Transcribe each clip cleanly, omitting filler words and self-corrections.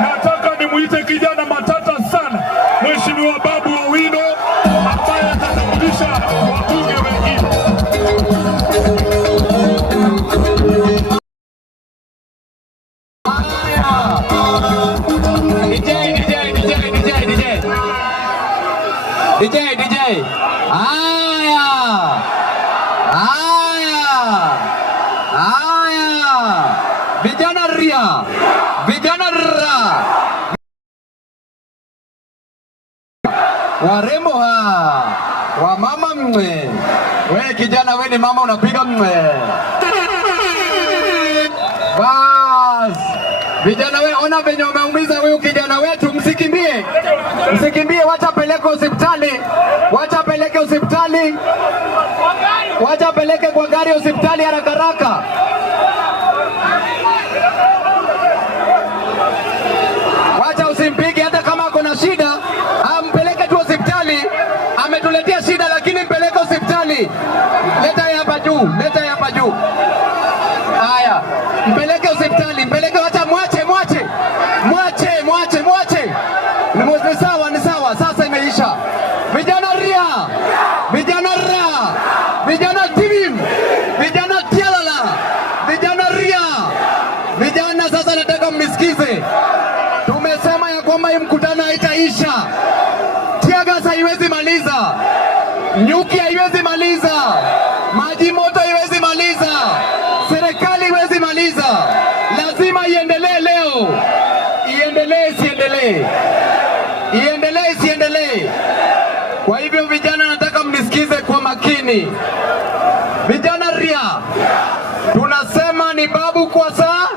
nataka nimuite kijana matata sana, Mheshimiwa Babu Owino, ambaye atatambulisha wabunge wengine. DJ. Vijana ria. Warembo wa mama mwe. Wewe kijana, wewe ni mama unapiga mwe. Bas. Vijana wewe, ona venye umeumiza huyu kijana wetu, msikimbie. Wacha peleke hospitali. Wacha peleke kwa gari hospitali haraka. Wacha usimpige, hata kama ako na shida, ampeleke tu hospitali. Ametuletea shida, lakini mpeleke hospitali. Leta hapa juu. Haya, mpeleke hospitali, wacha mwache. Ni sawa, sasa imeisha. Vijana ria, vijana timim, vijana tialala, vijana ria, vijana. Sasa nataka mmisikize. Tumesema ya kwamba hii mkutano haitaisha. Tiagas haiwezi maliza, nyuki haiwezi maliza, maji moto haiwezi maliza, serikali haiwezi maliza. Lazima iendelee leo. Isiendelee. Kwa hivyo vijana, nataka mnisikize kwa makini. Vijana ria, tunasema ni babu kwa saa.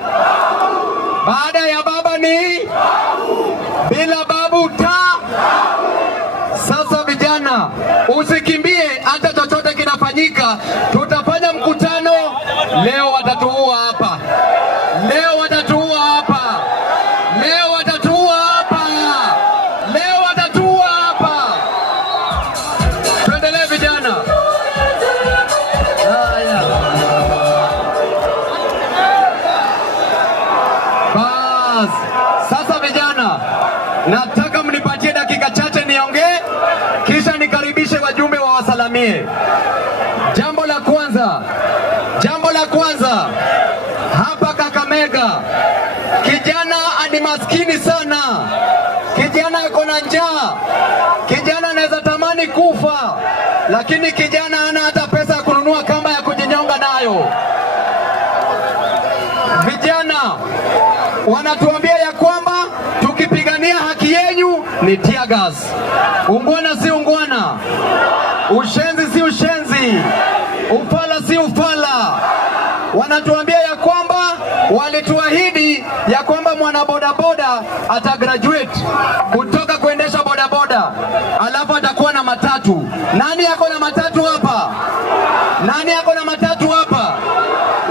Baada ya baba ni bila babu ta. Sasa vijana, usikimbie, hata chochote kinafanyika. Tutafanya mkutano leo, watatuua hapa. Tuendelee vijana. Bas. Sasa vijana, nataka mnipatie dakika chache niongee, kisha nikaribishe wajumbe wa wasalamie. Jambo la kwanza, hapa Kakamega, kijana ani maskini sana. Kijana yuko na njaa. Kijana anaweza tamani kufa, lakini kijana hana hata pesa ya kununua kamba ya kujinyonga nayo. Vijana wanatuambia ya kwamba tukipigania haki yenu ni tear gas. Ungwana si ungwana, ushenzi si ushenzi, ufala si ufala. Wanatuambia ya kwamba walituahidi ya kwamba mwana bodaboda atagraduate kutoka kuendesha bodaboda, alafu atakuwa na matatu. Nani yako na matatu hapa?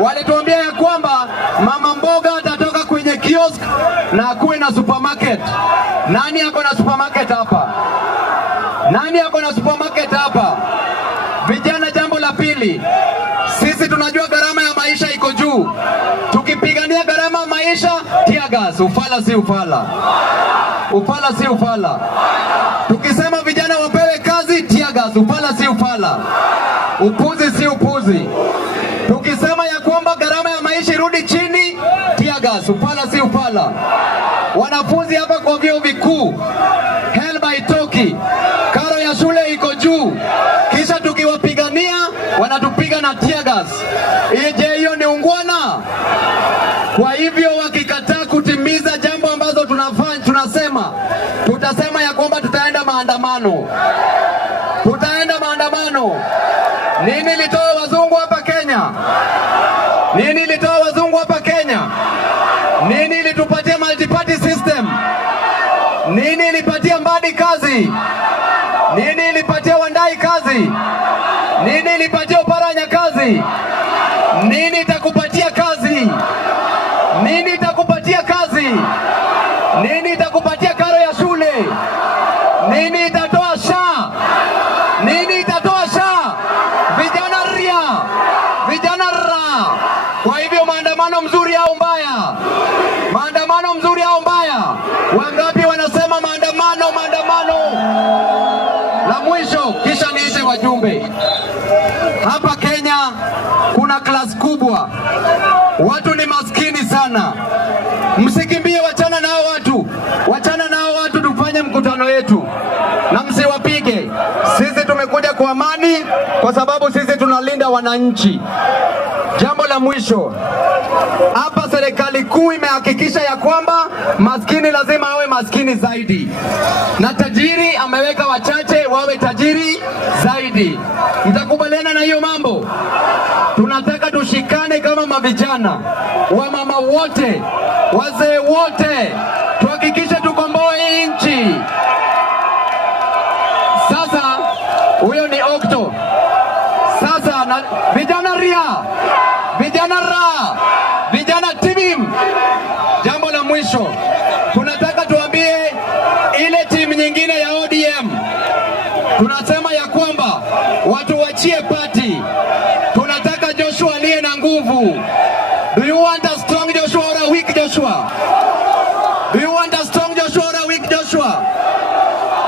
Walituambia ya kwamba mama mboga atatoka kwenye kiosk na akuwe na supermarket. Nani yako na supermarket hapa? Vijana, jambo la pili, sisi tunajua gharama ya maisha iko juu. Tukipigania gharama ya maisha, tear gas. Ufala si ufala. Tukisema vijana wapewe kazi, tear gas. Ufala si ufala. Upuzi si upuzi. Tukisema ya kwamba gharama ya maisha irudi chini, tear gas. Ufala si ufala. Wanafunzi hapa kwa vyuo vikuu, help haitoki, karo ya shule iko juu, kisha tukiwapigania wanatupiga na tear gas. Je, hiyo ni ungwana? Kwa hivyo wakikataa kutimiza jambo ambazo tunasema, tutasema ya kwamba tutaenda maandamano. Nini ilitoa wazungu hapa Kenya? Nini ilitupatia multi-party system? Nini ilipatia Mbadi kazi? Nini ilipatia Wandai kazi? Nini ilipatia Oparanya kazi? Nini itakupatia kazi? Nini itakupatia karo ya shule? Nini itatoa SHA? Vijana ra. Kwa hivyo maandamano mzuri au mbaya? Wangapi wanasema maandamano, maandamano? La mwisho kisha niite wajumbe. Hapa Kenya kuna klasi kubwa, watu ni maskini sana. Msikimbie, wachana nao watu, wachana nao watu, tufanye mkutano wetu na msiwapige. Sisi tumekuja kwa amani kwa sababu sisi tunalinda wananchi. Jambo la mwisho, hapa serikali kuu imehakikisha ya kwamba maskini lazima awe maskini zaidi, na tajiri ameweka wachache wawe tajiri zaidi. Mtakubaliana na hiyo mambo? Tunataka tushikane kama mavijana, wamama wote, wazee wote, tuhakikishe tukomboe nchi. Sasa huyo ni Okto. Sasa na vijana ria, vijana ra, vijana tibim. Jambo la mwisho, tunataka tuambie ile timu nyingine ya ODM, tunasema ya kwamba watu wachie party. Tunataka Joshua aliye na nguvu. Do you want a strong Joshua or a weak Joshua? Do you want a strong Joshua or a weak Joshua?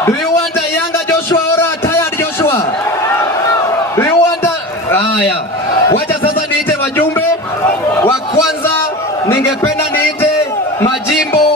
Do you want a younger Joshua or a tired Joshua? Do you want a... Haya, wacha sasa niite wajumbe. Wa kwanza ningependa niite Majimbo